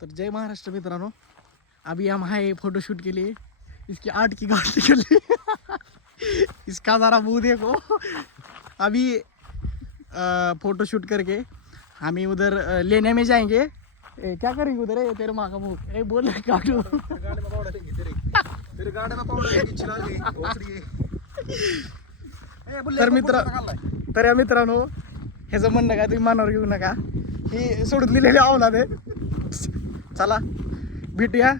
तर जय महाराष्ट्र मित्रांनो, अभी हम है फोटोशूट के लिए, इसकी आर्ट की गाड़ी के लिए इसका ज़रा मुँह देखो। अभी फोटोशूट करके हम उधर लेने में जाएंगे। क्या करेंगे उधर? तेरे माँ का मुँह बोल रहे काटू। तर या मित्रांनो, ह्याचं म्हणणं काय तुम्ही मनावर घेऊ नका, ही सोडून दिलेली अवलाद आहे। चला भेटूया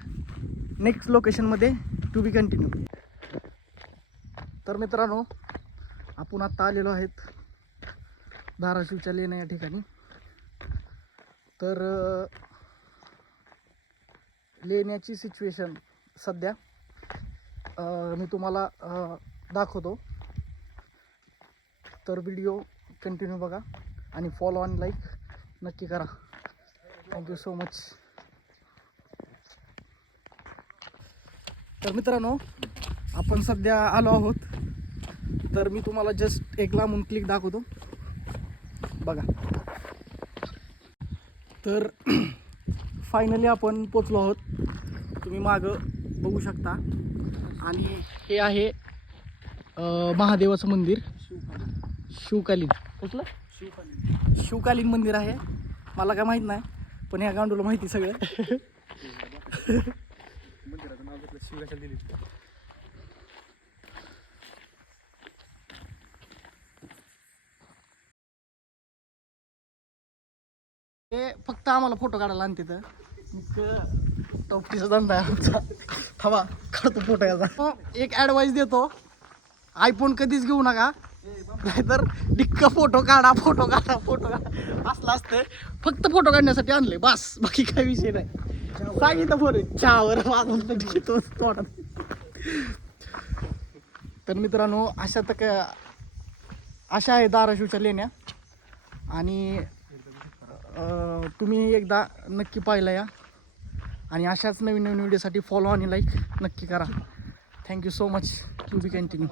नेक्स्ट लोकेशनमध्ये, टू बी कंटिन्यू। तर मित्रांनो, आपण आत्ता आलेलो आहेत धाराशिवच्या लेण्या या ठिकाणी। तर लेण्याची सिच्युएशन सध्या मी तुम्हाला दाखवतो। तर व्हिडिओ कंटिन्यू बघा आणि फॉलो आणि लाईक नक्की करा। Thank you so much. तर मित्रांनो, आपण सध्या आलो आहोत। तर मी तुम्हाला जस्ट एक लांबून क्लिक दाखवतो बघा। तर फायनली आपण पोचलो आहोत, तुम्ही मागं बघू शकता। आणि हे आहे महादेवाचं मंदिर, शिवकालीन कसलं शिवकालीन मंदिर आहे। मला काय माहीत नाही, पण ह्या गांडूला माहिती सगळं। ते फक्त आम्हाला फोटो काढायला आणते, तर टॉपटीचा धंदा आहे आमचा। थांबा काढतो फोटो याचा। एक ॲडवाइस देतो, आयफोन कधीच घेऊ नका, नाहीतर डिक्का फोटो काढा असलं असतं। फक्त फोटो काढण्यासाठी आणले बस, बाकी काही विषय नाही। सांगितलं फोन चहावर वाजून घेतो तोंडात। तर मित्रांनो, अशा आहे धाराशिवच्या लेण्या। आणि तुम्ही एकदा नक्की पाहिला या, आणि अशाच नवीन व्हिडिओसाठी फॉलो आणि लाईक नक्की करा। Thank you so much. To be continue.